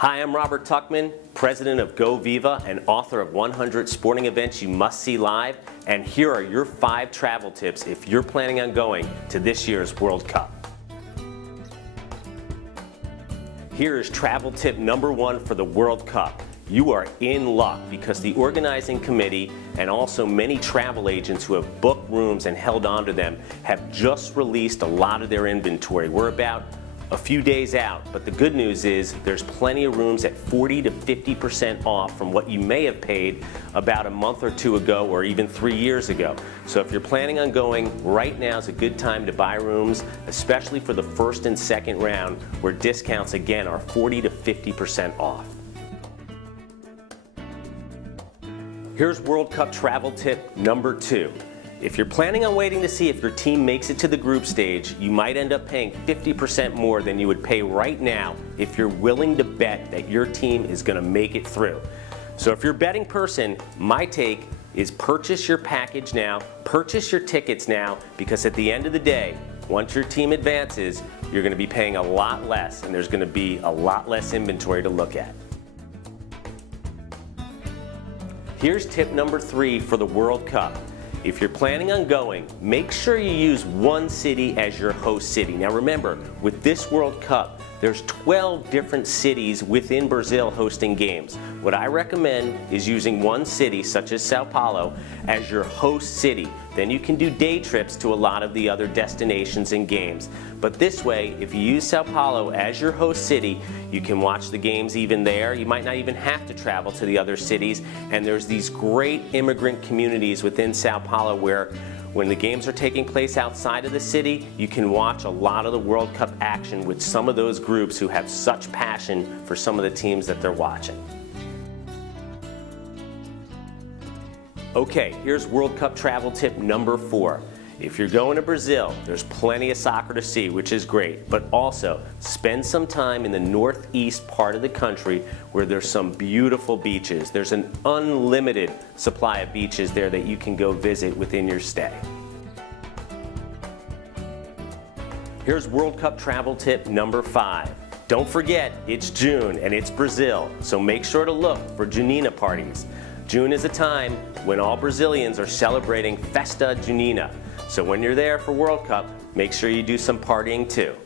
Hi, I'm Robert Tuchman, president of Goviva and author of 100 Sporting Events You Must See Live, and here are your 5 travel tips if you're planning on going to this year's World Cup. Here is travel tip number 1 for the World Cup. You are in luck because the organizing committee and also many travel agents who have booked rooms and held on to them have just released a lot of their inventory. We're about a few days out, but the good news is there's plenty of rooms at 40 to 50% off from what you may have paid about a month or 2 ago or even 3 years ago. So if you're planning on going, right now is a good time to buy rooms, especially for the first and second round where discounts again are 40 to 50% off. Here's World Cup travel tip number 2. If you're planning on waiting to see if your team makes it to the group stage, you might end up paying 50% more than you would pay right now if you're willing to bet that your team is going to make it through. So if you're a betting person, my take is purchase your package now, purchase your tickets now, because at the end of the day, once your team advances, you're going to be paying a lot less and there's going to be a lot less inventory to look at. Here's tip number 3 for the World Cup. If you're planning on going, make sure you use one city as your host city. Now remember, with this World Cup, there's 12 different cities within Brazil hosting games. What I recommend is using one city, such as Sao Paulo, as your host city. Then you can do day trips to a lot of the other destinations and games. But this way, if you use Sao Paulo as your host city, you can watch the games even there. You might not even have to travel to the other cities. And there's these great immigrant communities within Sao Paulo where when the games are taking place outside of the city, you can watch a lot of the World Cup action with some of those groups who have such passion for some of the teams that they're watching. Okay, here's World Cup travel tip number 4. If you're going to Brazil, there's plenty of soccer to see, which is great, but also spend some time in the northeast part of the country where there's some beautiful beaches. There's an unlimited supply of beaches there that you can go visit within your stay. Here's World Cup travel tip number 5. Don't forget, it's June and it's Brazil, so make sure to look for Junina parties. June is a time when all Brazilians are celebrating Festa Junina. So when you're there for World Cup, make sure you do some partying too.